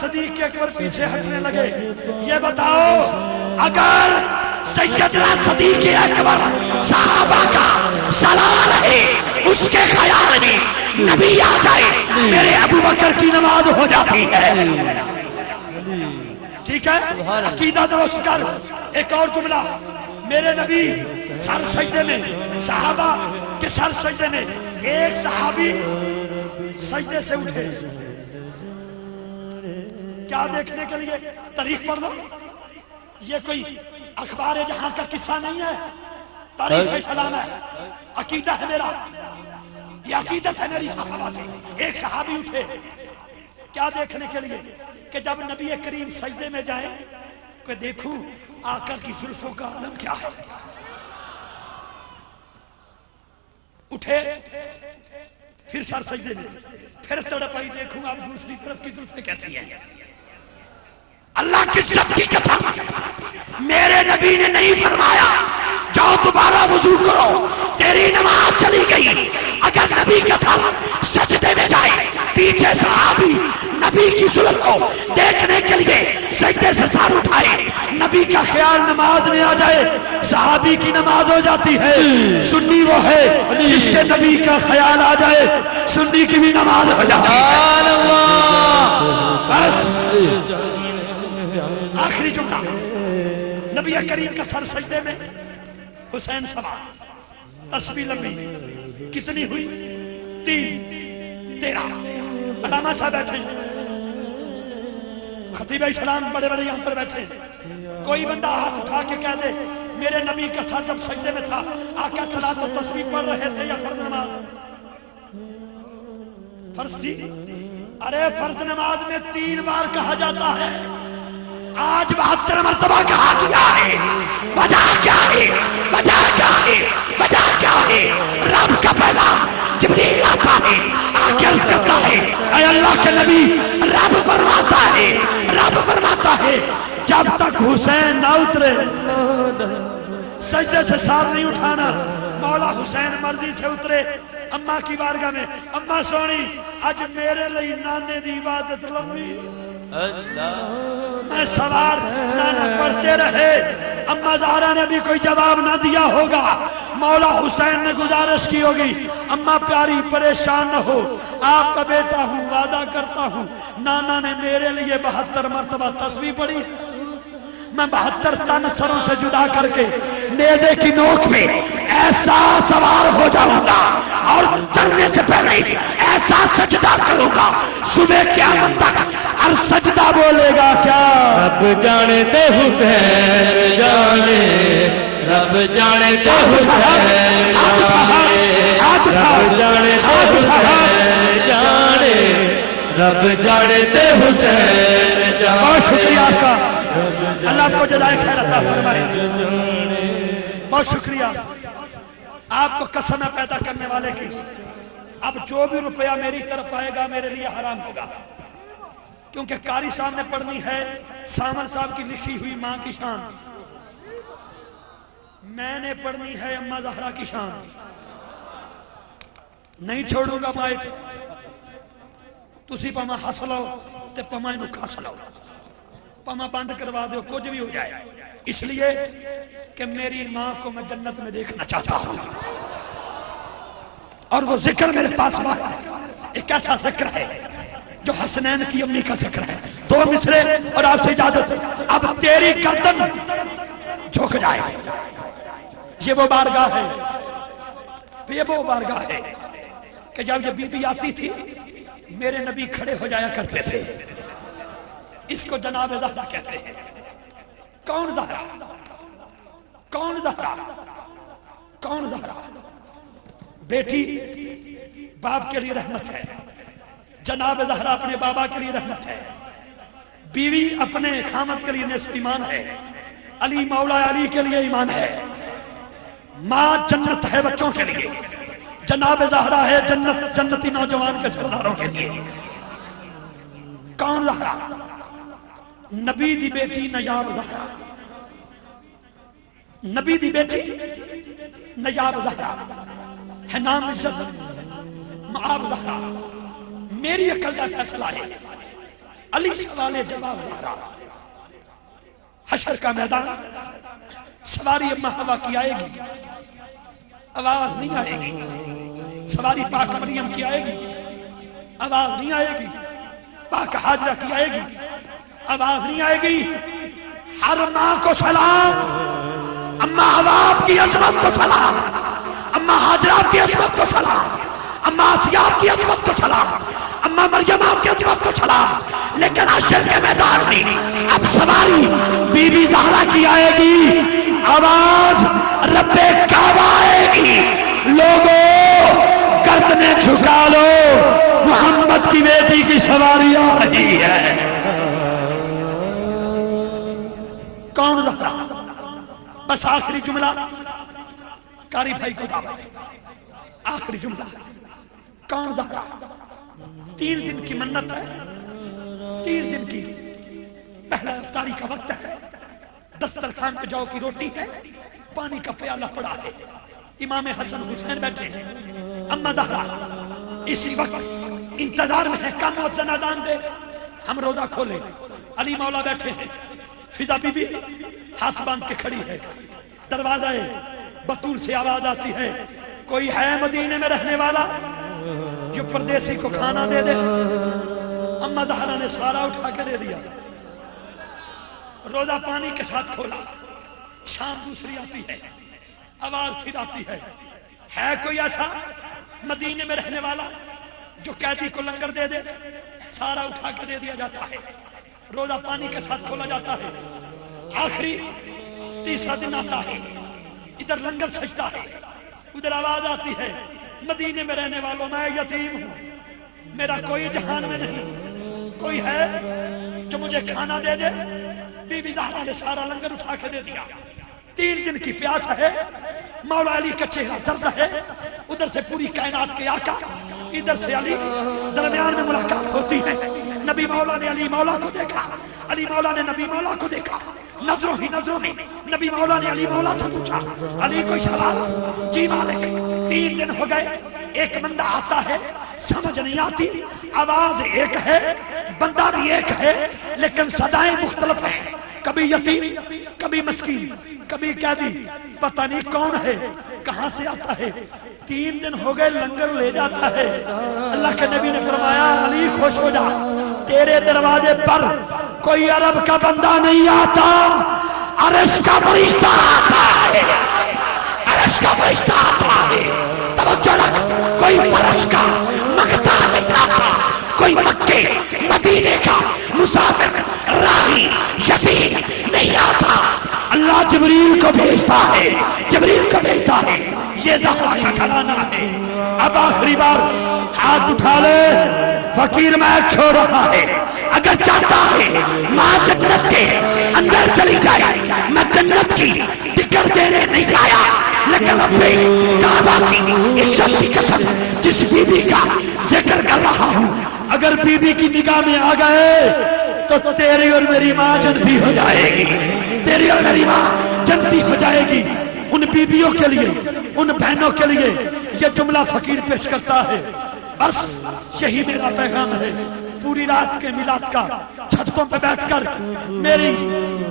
صدیق اکبر پیچھے ہٹنے لگے. یہ بتاؤ اگر سیدنا صدیق اکبر صحابہ کا سلام ہے اس کے خیال میں نبی آ جائے میرے ابو بکر کی نماز ہو جاتی ہے. ٹھیک ہے عقیدہ درست کر. ایک اور جملہ, میرے نبی سر سجدے میں, صحابہ کے سر سجدے میں, ایک صحابی سجدے سے اٹھے. کیا دیکھنے کے لیے؟ تاریخ پڑھ لو. یہ کوئی اخبار جہاں کا قصہ نہیں ہے, تاریخ اسلام ہے, عقیدہ ہے میرا, یہ عقیدت ہے میری صحابہ سے. ایک صحابی اٹھے, کیا دیکھنے کے لیے؟ کہ جب نبی کریم سجدے میں جائیں کہ دیکھوں آقا کی زلفوں کا عالم کیا ہے. اٹھے, پھر سر سجدے میں, پھر تڑپائی دیکھوں اب دوسری طرف کی زلفیں کیسی ہیں. اللہ کی عزت کی قسم میرے نبی نے نہیں فرمایا جاؤ دوبارہ وضو کرو تیری نماز چلی گئی. اگر نبی کا سر سجدے میں جائے, پیچھے صحابی نبی کی زلف کو دیکھنے کے لیے سجدے سے سر اٹھائے, نبی کا خیال نماز میں آ جائے, صحابی کی نماز ہو جاتی ہے. سنی وہ ہے جس کے نبی کا خیال آ جائے سنی کی بھی نماز ہو جاتی ہے. بس آخری جملہ, نبی کریم کا سر سجدے میں, حسین سوار, تسبیح لمبی کتنی ہوئی؟ 3 13. علامہ صاحب بیٹھے, خطیب اسلام بڑے بڑے یہاں پر بیٹھے. کوئی بندہ ہاتھ اٹھا کے کہہ دے میرے نبی کا سر جب سجدے میں تھا آقا صلاۃ و تسبیح پڑھ رہے تھے یا فرض نماز؟ فرض تھی. ارے فرض نماز میں 3 بار کہا جاتا ہے, آج 72 مرتبہ کہا گیا ہے. وجہ کیا ہے؟ وجہ کیا ہے؟ وجہ کیا ہے؟ رب کا پیغام جبریل آتا ہے, آکے عرض کرتا ہے اے اللہ کے نبی, رب فرماتا ہے جب تک حسین نہ اترے سجدے سے سر نہیں اٹھانا. مولا حسین مرضی سے اترے اماں کی بارگاہ میں, اماں سونی اج میرے لئی نانے دی عبادت لمبی, میں سوار نانا کرتے رہے. اما زہرا نے بھی کوئی جواب نہ دیا ہوگا, مولا حسین نے گزارش کی ہوگی اما پیاری پریشان نہ ہو, آپ کا بیٹا ہوں, وعدہ کرتا ہوں. نانا نے میرے لیے 72 مرتبہ تسبیح پڑھی, میں 72 تن سروں سے جدا کر کے نیزے کی نوک میں ایسا سوار ہو جاؤں گا اور چلنے سے پہلے ایسا سجدہ کروں گا صبح قیامت تک ہر سجدہ بولے گا کیا؟ رب جانے دے حسین جانے, رب جانے دے حسین جانے, رب جانے دے حسین جانے, رب جانے دے حسین جانے. بہت شکریہ آپ کا, اللہ آپ کو جزائے خیر عطا فرمائے. بہت شکریہ آپ کو قسم پیدا کرنے والے کی. اب جو بھی روپیہ میری طرف آئے گا میرے لیے حرام ہوگا, کیونکہ قاری صاحب نے پڑھنی ہے سامر صاحب کی لکھی ہوئی ماں کی شان, میں نے پڑھنی ہے اماں زہرا کی شان. نہیں چھوڑوں گا مائک, تسی پاما ہس لو تے پاما انہوں کھس لو, پاما بند کروا دو, کچھ بھی ہو جائے, اس لیے کہ میری ماں کو میں جنت میں دیکھنا چاہتا ہوں. اور وہ ذکر میرے پاس ہوا ہے, ایک ایسا ذکر ہے جو حسنین کی امی کا ذکر ہے. 2 مصرے اور آپ سے اجازت, اب تیری گردن جھک جائے. یہ وہ بارگاہ ہے, یہ وہ بارگاہ ہے کہ جب یہ بی بی آتی تھی میرے نبی کھڑے ہو جایا کرتے تھے. اس کو جناب زہرا کہتے ہیں. کون زہرا؟ کون زہرا؟ کون زہرا؟ بیٹی باپ کے لیے رحمت ہے, جناب زہرا اپنے بابا کے لیے رحمت ہے, بیوی اپنے خامد کے لیے نصف ایمان ہے, علی مولا علی کے لیے ایمان ہے, ماں جنت ہے بچوں کے لیے, جناب زہرا ہے جنت جنتی نوجوان کے سرداروں کے لیے. کون زہرا؟ نبی دی بیٹی نیاب زہرا, نبی دی بیٹی نیاب زہرا ہے, نام عزت معاب زہرا. میری عقل کا فیصلہ ہے علی سوال جواب زہرا، حشر کا میدان، سواری اما ہوا کی آئے گی، آواز نہیں آئے گی، سواری پاک مریم کی آئے گی، آواز نہیں آئے گی، پاک حاجرہ کی آئے گی، آواز نہیں آئے گی، ہر ماں کو سلام، اما ہوا آپ کی عظمت کو سلام، اما حاجرہ آپ کی عظمت کو سلام، اما آسیہ آپ کی عظمت کو سلام، اما مریم آپ کی عظمت کو سلام، لیکن حشر کے میدان میں اب سواری بی بی زہرا کی آئے گی، آواز رب کعبہ آئے گی، لوگوں گردنیں جھکا لو، محمد کی بیٹی کی سواری آ رہی ہے۔ کون زہرا؟ بس آخری جملہ، قاری بھائی کو دعوت، آخری جملہ، کون زہرا؟ 3 دن کی منت ہے، 3 دن کی، پہلا افطاری کا وقت ہے، دسترخوان پہ جو کی روٹی ہے، پانی کا پیالہ پڑا ہے، امام حسن حسین بیٹھے ہیں، اما زہرا اسی وقت انتظار میں ہے، کم مؤذن اذان دے ہم روزہ کھولے، علی مولا بیٹھے ہیں، فضا بی بی ہاتھ باندھ کے کھڑی ہے، دروازہ بطول سے آواز آتی ہے، کوئی ہے مدینے میں رہنے والا جو پردیسی کو کھانا دے دے؟ اما زہرا نے سارا اٹھا کے دے دیا، روزہ پانی کے ساتھ کھولا، شام دوسری آتی ہے، آواز پھر آتی ہے کوئی ایسا مدینے میں رہنے والا جو قیدی کو لنگر دے دے؟ سارا اٹھا کے دے دیا جاتا ہے، روزہ پانی کے ساتھ کھولا جاتا ہے، آخری تیسرا دن آتا ہے، ادھر لنگر سجتا ہے، ادھر آواز آتی ہے، مدینے میں رہنے والوں میں یتیم ہوں، میرا کوئی جہان میں نہیں، کوئی ہے جو مجھے کھانا دے دے؟ بی بی زہرا نے سارا لنگر اٹھا کے دے دیا، 3 دن کی پیاس ہے، مولا علی کا چہرہ زرد ہے، ادھر سے پوری کائنات کے آقا، ادھر سے علی، درمیان میں ملاقات ہوتی ہے، نبی مولا نے علی مولا کو دیکھا، علی مولا نے نبی مولا کو دیکھا، نظروں ہی نظروں میں نبی مولا نے علی مولا سے پوچھا، علی کوئی سوال؟ جی مالک، 3 دن ہو گئے، ایک بندہ آتا ہے، سمجھ نہیں آتی، آواز ایک ہے، بندہ بھی ایک ہے، لیکن سزائیں مختلف ہیں، کبھی یتیم، کبھی مسکین، کبھی قیدی، پتہ نہیں کون ہے، کہاں سے آتا ہے، 3 دن ہو گئے لنگر لے جاتا ہے، اللہ کے نبی نے فرمایا علی خوش ہو جا، تیرے دروازے پر کوئی عرب کا بندہ نہیں آتا، عرش کا فرشتہ آتا ہے، عرش کا فرشتہ آتا ہے، توجہ رکھ، کوئی فرش کا مگتا نہیں آتا، کوئی مکے مدینے کا مسافر راہی یتیم نہیں آتا، اللہ جبریل کو بھیجتا ہے، جبریل کو بھیجتا ہے، یہ زہرا کا گھرانہ ہے۔ اب آخری بار ہاتھ اٹھا لے، فقیر میچ چھوڑ رہا ہے، اگر چاہتا ہے ماں جنت کے اندر چلی جائے، میں جنت کی ٹکٹ دینے نہیں آیا، لیکن اپنے کعبہ کی عزت کی قسم جس بی بی کا ذکر کر رہا ہوں، اگر بی بی کی نگاہ میں آ گئے تو تیری اور میری ماں جنتی ہو جائے گی، تیری اور میری ماں جنتی ہو جائے گی۔ ان بیویوں کے لیے، ان بہنوں کے لیے یہ جملہ فقیر پیش کرتا ہے، بس یہی میرا پیغام ہے، پوری رات کے میلاد کا چھتوں پہ بیٹھ کر میری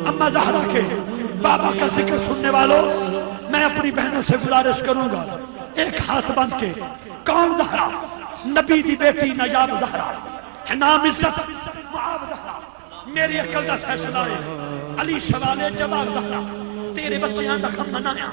اما زہرا کے بابا کا ذکر سننے والوں، میں اپنی بہنوں سے گزارش کروں گا، ایک ہاتھ بند کے، کون زہرا؟ نبی دی بیٹی نجاب زہرا ہے، نام عزت معاب زہرا، میری عقل دا فیصلہ ہے، علی سوال جواب زہرا، تیرے بچیاں دا کم منایا،